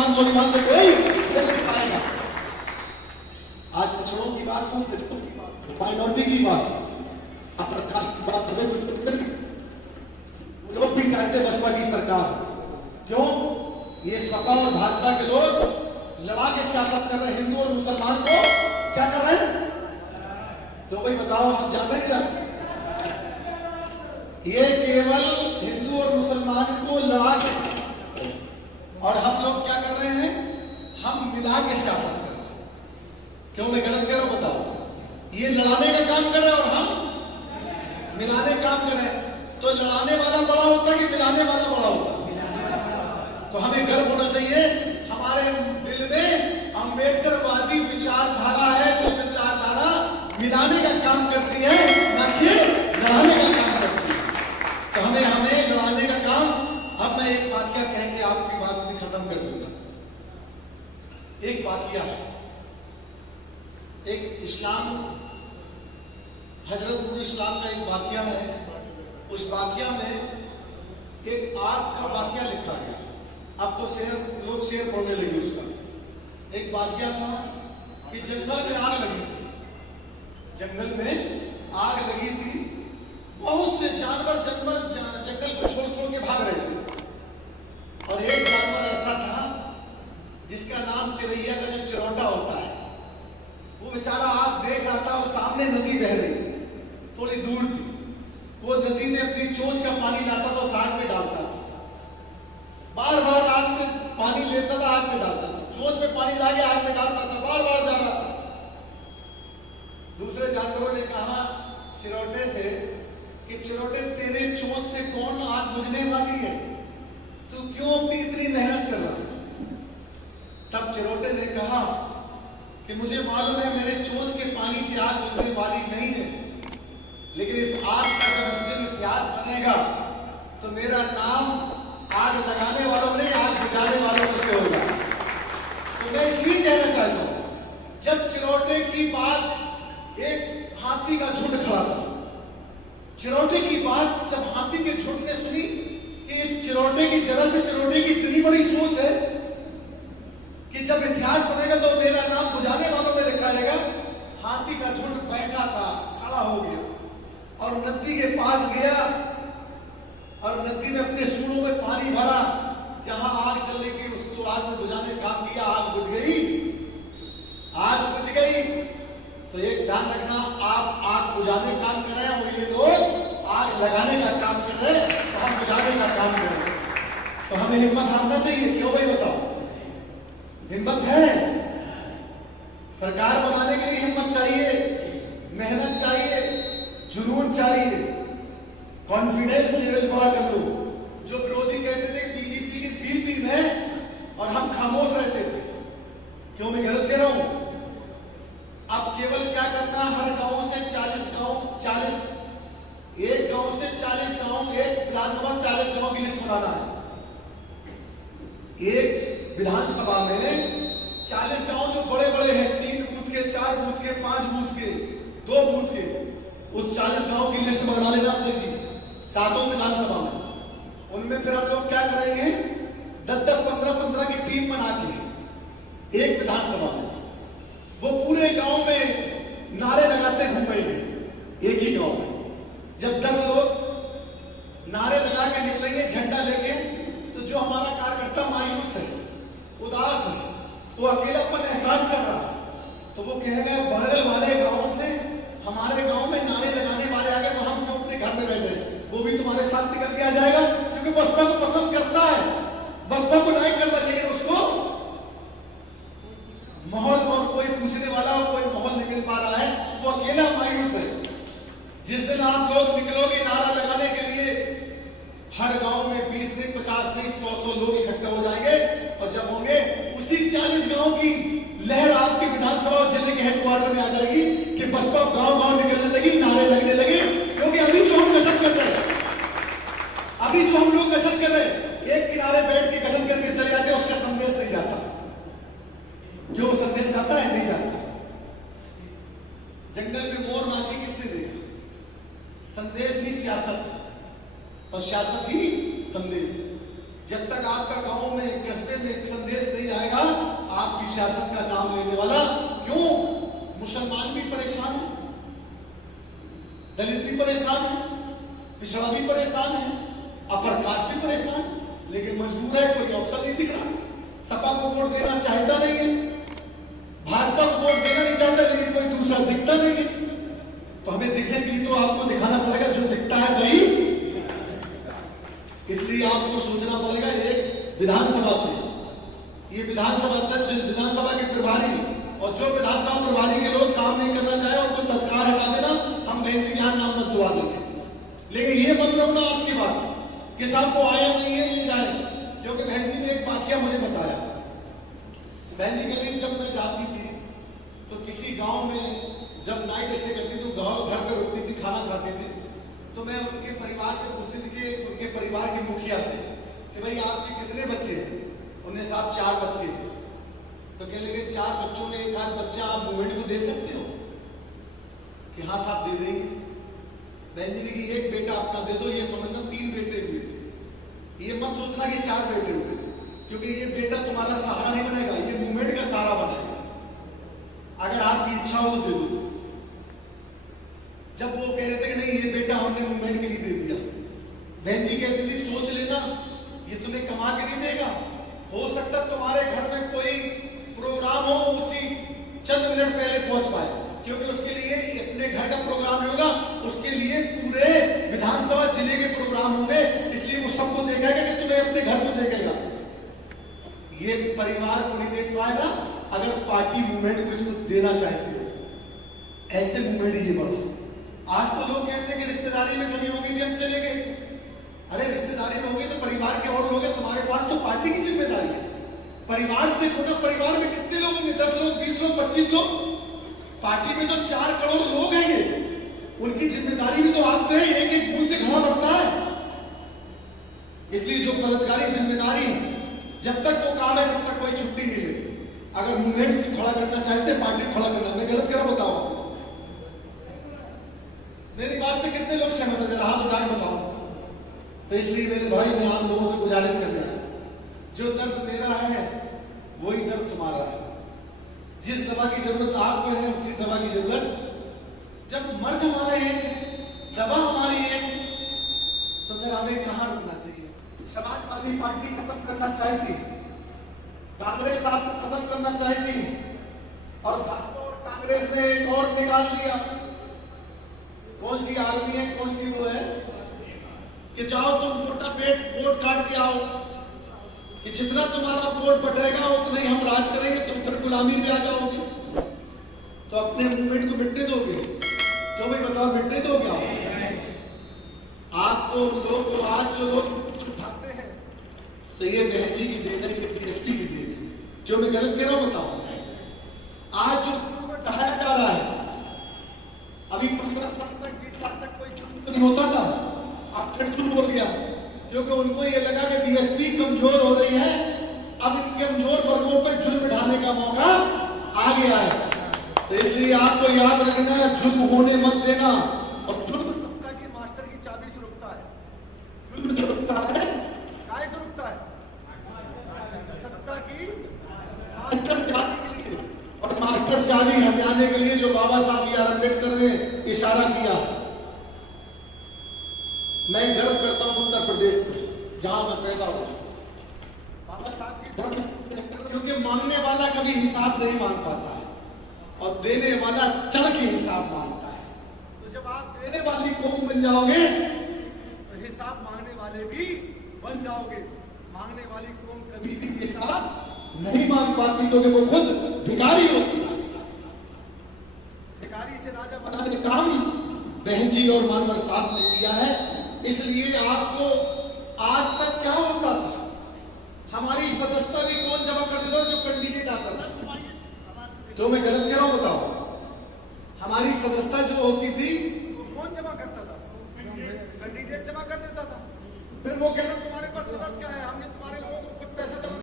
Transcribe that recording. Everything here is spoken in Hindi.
मुसलमान नौजवान से कोई नहीं पाएगा। आज पिछड़ों की बात हो, दलितों की बात हो, माइनॉरिटी की बात हो, प्रकाश की बात हो, लोग भी चाहते बसपा की सरकार। क्यों? ये सपा और भाजपा के लोग लड़ा के सियासत कर रहे हैं, हिंदू और मुसलमान को क्या कर रहे हैं? तो भाई बताओ, आप जान रहे हैं? ये केवल हिंदू और मुसलमान को लड़ा के, और हम लोग क्या कर रहे हैं? हम मिला के सियासत कर रहे हैं। क्यों मैं गलत कह रहा हूं? बताओ। ये लड़ाने का काम कर रहे हैं और हम मिलाने का काम कर रहे हैं। तो लड़ाने वाला बड़ा होता है कि मिलाने वाला बड़ा होता? तो हमें गर्व होना चाहिए, हमारे दिल में अंबेडकरवादी विचारधारा है, जो विचारधारा मिलाने का काम करती है, ना कि लड़ाने का काम करती है। तो हमें लड़ाने का काम। अब मैं एक वाक्य कह के आपकी बात भी खत्म कर दूंगा। एक वाक्य है, एक इस्लाम, हजरत नूर इस्लाम का एक वाक्य है। उस वाक्य में एक आग का वाक्य लिखा गया। आपको लोग शेर पढ़ने लगे उसका। एक वाक्य था कि जंगल में आग लगी थी, जंगल में आग लगी थी, बहुत से जानवर जंगल को छोड़ छोड़ के भाग रहे थे, और एक जानवर ऐसा था जिसका नाम चिरैया का जो चिरौटा होता है, वो बेचारा आग देख रहा था और सामने नदी बह रही थी, थोड़ी दूर थी। वो नदी में अपनी चोंच का पानी लाता था, उस आग में डालता था, बार बार आग से पानी लेता था, आग में डालता था, चोंच में पानी लाके आग में डालता था, बार बार जा रहा था। दूसरे जानवरों ने कहा चिरौटे से कि चिरौटे, तेरे चोंच से कौन आग बुझने वाली है, तू क्यों अपनी इतनी मेहनत कर रहा है? तब चिरौटे ने कहा कि मुझे मालूम है मेरे चोंच के पानी से आग बुझने वाली नहीं है, लेकिन इस आग का जब इस दिन इतिहास बनेगा तो मेरा नाम आग लगाने वालों नहीं, आग बुझाने वालों से होगा। तो मैं ये कहना चाहता हूं, जब चिरौटे की बात, एक हाथी का झुंड खड़ा था, चिरौटे की बात जब हाथी के झुंड ने सुनी कि इस चिरौटे की, जरा से चिरौटे की इतनी बड़ी सोच है कि जब इतिहास बनेगा तो मेरा नाम बुझाने वालों में लिखा जाएगा। हाथी का झुंड बैठा था, खड़ा हो गया और नदी के पास गया और नदी में अपने सूढ़ों में पानी भरा, जहां आग चल रही थी उसको आग में बुझाने का काम किया, आग बुझ गई। आग बुझ गई तो एक ध्यान रखना, आप आग बुझाने का काम कर रहे हैं और ये लोग आग लगाने का काम कर रहे हैं, तो हम बुझाने का काम कर रहे हैं। तो हमें हिम्मत हारना चाहिए। क्यों भाई बताओ? हिम्मत है? सरकार बनाने के लिए हिम्मत चाहिए, मेहनत चाहिए, जुनून चाहिए, कॉन्फिडेंस लेवल पूरा कर लो। जो विरोधी कहते थे बीजेपी की बी टीम है और हम खामोश रहते थे। क्यों मैं गलत कह रहा हूं? अब केवल क्या करना, हर गांव से 40 गांव, 40 एक गांव से 40 गांव, एक विधानसभा 40 गांव की लिस्ट बनाना है। एक विधानसभा में 40 गांव जो बड़े बड़े हैं, 3 बूथ के, 4 बूथ के, 5 बूथ के, 2 बूथ के, उस 40 गांव की लिस्ट बना लेना अपने जी, सातों विधानसभा में। उनमें फिर हम लोग क्या करेंगे, 10-10, 15-15 की टीम बना के एक विधानसभा में वो पूरे गांव में नारे लगाते घूमेंगे, एक ही गांव में। जब 10 लोग नारे लगा के निकलेंगे झंडा लेके, तो जो हमारा कार्यकर्ता मायूस है, उदास है, वो अकेलापन एहसास कर रहा, तो वो कहेगा बगल वाले गांव से हमारे गांव में नारे लगाने वाले आ गए, तो हम क्यों अपने घर में बैठे? वो भी तुम्हारे साथ निकल के आ जाएगा, क्योंकि बसपा को पसंद करता है, बसपा को लाइक करता है, लेकिन उसको माहौल और कोई पूछने वाला और कोई माहौल नहीं मिल पा रहा है, वो अकेला मायूस है। जिस दिन आप लोग निकलोगे नारा लगाने के लिए, हर गांव में 20 नहीं, 50 नहीं, 100 लोग इकट्ठे हो जाएंगे, और जब होंगे उसी 40 गांव की लहर आपके विधानसभा और जिले के हेडक्वार्टर में आ जाएगी कि बसपा गांव-गांव निकलने लगी, नारे लगने लगे। क्योंकि अभी जो हम गठन कर रहे हैं, अभी जो हम लोग गठन कर रहे हैं, एक किनारे बैठ के गठन करके चले जाते हैं, उसका संदेश नहीं जाता। जो संदेश जाता है नहीं जाता। जंगल में मोर नाचे किसने देखा? संदेश ही सियासत है और सियासत ही संदेश है। जब तक आपका गांव में, कस्बे में संदेश नहीं आपकी सियासत का नाम लेने वाला। क्यों? मुसलमान भी परेशान है, दलित भी परेशान है, पिछड़ा भी परेशान है, अपर कास्ट भी परेशान है, लेकिन मजबूर है, कोई ऑप्शन नहीं दिख रहा। सपा को वोट देना चाहता नहीं है, भाजपा को वोट देना नहीं चाहता, लेकिन कोई दूसरा दिखता नहीं है। तो हमें दिखने के लिए तो आपको दिखाना पड़ेगा, जो दिखता है वही। इसलिए आपको सोचना पड़ेगा एक विधानसभा से, ये विधानसभा अध्यक्ष, विधानसभा के प्रभारी, और जो विधानसभा प्रभारी के लोग काम नहीं करना चाहे उनको तत्काल हटा देना, हम बहन जी यहाँ नाम मत दुआ देंगे। लेकिन ये मत रहो आज की बात कि साहब को आया नहीं है ये जाए, क्योंकि बहन जी ने एक वाक्य मुझे बताया। बहन जी के लिए जब मैं जाती थी तो किसी गांव में जब नाइट स्टे करती थी, तो गांव घर पे रुकती थी, खाना खाती थी, तो मैं उनके परिवार से पूछती थी कि उनके परिवार के मुखिया से कि भाई आपके कितने बच्चे हैं? उन्हें साहब 4 बच्चे थे। तो कहने लगे 4 बच्चों में एक आध बच्चा आप मूवमेंट को दे सकते हो? कि हाँ साहब दे देंगे। बहन जी ने कि एक बेटा अपना दे दो, ये समझना 3 बेटे हुए। ये मत सोचना कि 4 बेटे हुए, क्योंकि ये बेटा तुम्हारा सहारा नहीं बनेगा, ये मूवमेंट का सहारा बनेगा। अगर आपकी इच्छा हो तो दे दो। जब वो कह रहे थे कि नहीं ये बेटा हमने मूवमेंट के लिए दे दिया, बहन जी कहती थी सोच लेना ये तुम्हें कमा के नहीं देगा। हो सकता तुम्हारे घर में कोई प्रोग्राम हो, उसी चंद मिनट पहले पहुंच पाए, क्योंकि उसके लिए अपने घर का प्रोग्राम होगा, उसके लिए पूरे विधानसभा जिले के प्रोग्राम होंगे, इसलिए वो सबको देखेगा कि तुम्हें अपने घर को देखेगा। ये परिवार को नहीं देख पाएगा अगर पार्टी मूवमेंट को इसको देना चाहते हो। ऐसे मूवमेंट ये बढ़ो। आज तो लोग कहते हैं कि रिश्तेदारी में कमी होगी थी, हम चले गए। अरे रिश्तेदारी में होगी तो परिवार के और लोग हैं, तुम्हारे पास तो पार्टी की जिम्मेदारी है। परिवार से पूरा परिवार में कितने लोग होंगे? 10 लोग, 20 लोग, 25 लोग। पार्टी में तो 4 करोड़ लोग हैं, उनकी जिम्मेदारी भी तो आपको है, एक एक बूंद से घड़ा बढ़ता है। इसलिए जो पदाधिकारी जिम्मेदारी है, जब तक वो काम है, जब तक कोई छुट्टी नहीं लेती। अगर मूवमेंट खड़ा करना चाहते हैं, पार्टी खड़ा करना, मैं गलत कह रहा हूं बताओ? मेरी बात से कितने लोग सहमत है? हाथ उठा के बताओ। तो इसलिए मेरे भाई मैं आप लोगों से गुजारिश कर रहा हूं, जो दर्द मेरा है वही दर्द तुम्हारा है। जिस दवा की जरूरत आपको है उसी दवा की जरूरत, जब मर्ज हमारा एक है, दवा हमारी एक है, तो फिर हमें कहां रुकना चाहिए? समाजवादी पार्टी खत्म करना चाहती, कांग्रेस आपको खत्म करना चाहती, और भाजपा और कांग्रेस ने एक और निकाल दिया। कौन सी आर्मी है, कौन सी वो है कि जाओ तुम मोटा पेट वोट काट के आओ, कि जितना तुम्हारा वोट बटेगा उतना ही हम राज करेंगे, तुम फिर गुलामी में आ जाओगे। तो अपने मूवमेंट को मिटने दोगे? तो भाई बताओ, मिटने दोगे आपको? लोग तो आज जो लोग उठाते हैं तो ये बहन जी की देन है, कि बीएसपी की देन है। जो मैं गलत कह रहा हूं बताओ? आज जो जुर्म ढाया जा रहा है, अभी 15 साल तक 20 साल तक कोई जुर्म तो नहीं होता था, अब फिर शुरू हो गया, क्योंकि उनको ये लगा कि बीएसपी कमजोर हो रही है, अब इन कमजोर वर्गों पर जुर्म ढाने का मौका आ गया है। तो इसलिए आपको याद रखना है, जुर्म होने मत देना। और जुर्म सत्ता की मास्टर की चाबी से रुकता है। जुर्म जो रुकता है काय से रुकता है? सत्ता की मास्टर चाबी के लिए। और मास्टर चाबी हटाने के लिए जो बाबा साहब बी आर अम्बेडकर ने इशारा किया, मैं गर्व करता हूं उत्तर प्रदेश में, जहां मैं पैदा हुआ। बाबा साहब की धर्म, क्योंकि मांगने वाला कभी हिसाब नहीं मांग पाता है, और देने वाला चढ़ के हिसाब मांगता है। तो जब आप देने वाली कौम बन जाओगे तो हिसाब मांगने वाले भी बन जाओगे। मांगने वाली कौम कभी भी हिसाब नहीं मांग पाती, क्योंकि वो खुद भिखारी होती है। भिखारी से राजा बनाने का काम बहन जी और मानवर साहब ने किया है। इसलिए आपको आज तक क्या होता था, हमारी सदस्यता भी कौन जमा कर देता था? जो कैंडिडेट आता था। जो मैं गलत कह रहा हूं बताओ? हमारी सदस्यता जो होती थी वो कौन जमा करता था? कैंडिडेट जमा कर देता था। फिर वो कहना तुम्हारे पास सदस्य क्या है, हमने तुम्हारे लोगों